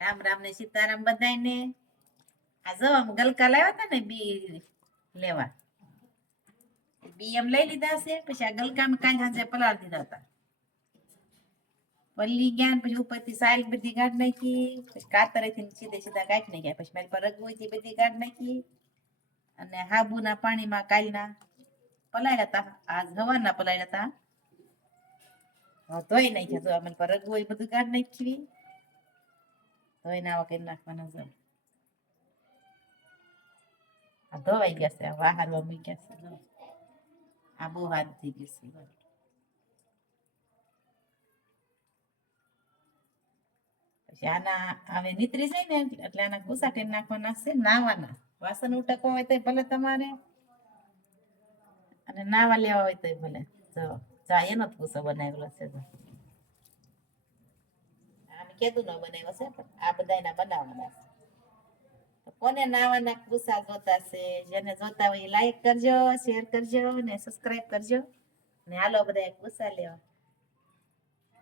રામ રામ ને સીતારામ બધાયને. આ જો આમ ગલકા લાવ્યા હતા ને બી લેવા. બી એમ લઈ લીધા છે, પછી આ ગલકામાં કાલ સાંજે પલાળી દીધા હતા. પલ્લી ગયા ને પછી ઉપરથી સાલ બધી કાઢ નાખી, પછી કાતરેથી સીધે સીધા કાઢી નાખ્યા, પછી મારી પર રગોઈથી બધી કાઢ નાખી અને હાબુના પાણીમાં કાલના પલાળ્યા હતા. આજ હવારના પલાળ્યા હતા. ધોઈ નાખ્યા. તો મને પર રગોઈ બધું કાઢ નાખી. ધોઈને આવા કરી નાખવાના છે. આ ધોવાઈ ગયા છે, વાહારવા મૂક્યા છે. આ બહુ હાથ થઈ ગયું છે. પછી આના હવે નીતરી જાય ને એટલે આના ગુસા કરી નાખવાના છે. નાવાના વાસણ ઉટકવા હોય તો ભલે તમારે, અને નાવા લેવા હોય તો ભલે. જો જા એનો જ ગુસ્સો બનાવેલો છે. આને કેદું ન બનાવ્યો છે, પણ આ બધા એના બનાવવાના છે. કોને નાવાના ગુસ્સા જોતા છે, જેને જોતા હોય લાઈક કરજો, શેર કરજો ને સબસ્ક્રાઈબ કરજો. ને હાલો બધા ગુસ્સા લેવા.